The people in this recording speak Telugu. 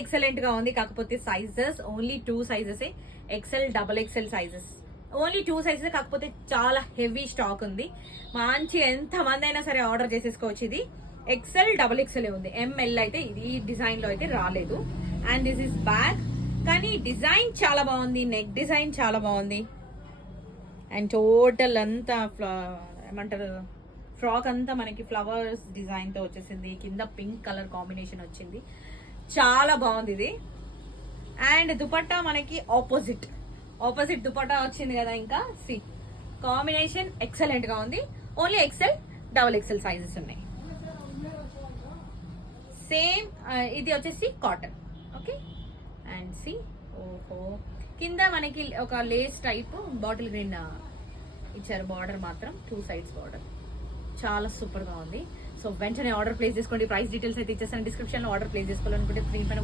ఎక్సలెంట్ గా ఉంది. కాకపోతే sizes only 2 sizes, XL double XL sizes, only 2 sizes. కాకపోతే చాలా హెవీ స్టాక్ ఉంది. మంచి ఎంత మంది అయినా సరే ఆర్డర్ చేసేసుకోవచ్చు. ఇది ఎక్సెల్ డబల్ ఎక్సెల్ ఉంది, ఎంఎల్ అయితే ఈ డిజైన్ లో అయితే రాలేదు. And this is back. కానీ డిజైన్ చాలా బాగుంది, నెక్ డిజైన్ చాలా బాగుంది. అండ్ టోటల్ అంతా ఏమంటారు, ఫ్రాక్ అంతా మనకి ఫ్లవర్స్ డిజైన్ తో వచ్చేసింది. కింద పింక్ కలర్ కాంబినేషన్ వచ్చింది, చాలా బాగుంది ఇది. అండ్ దుపట్టా మనకి ఆపోజిట్ దుపట్టా వచ్చింది కదా. ఇంకా సి కాంబినేషన్ ఎక్సలెంట్ గా ఉంది. Only XL double XL sizes ఉన్నాయి. సేమ్ ఇది వచ్చేసి కాటన్. ఓకే. అండ్ సి ఓహో, కింద మనకి ఒక లేస్ టైప్ బాటిల్ గ్రీన్ ఇచ్చారు. బార్డర్ మాత్రం 2 సైడ్స్ బార్డర్, చాలా సూపర్ గా ఉంది. సో వెంటనే ఆర్డర్ ప్లేస్ చేసుకోండి. ప్రైస్ డీటెయిల్స్ అయితే ఇచ్చేస్తాను డిస్క్రిప్షన్ లో. ఆర్డర్ ప్లేస్ చేసుకోవాలనుకుంటే స్క్రీన్ పైన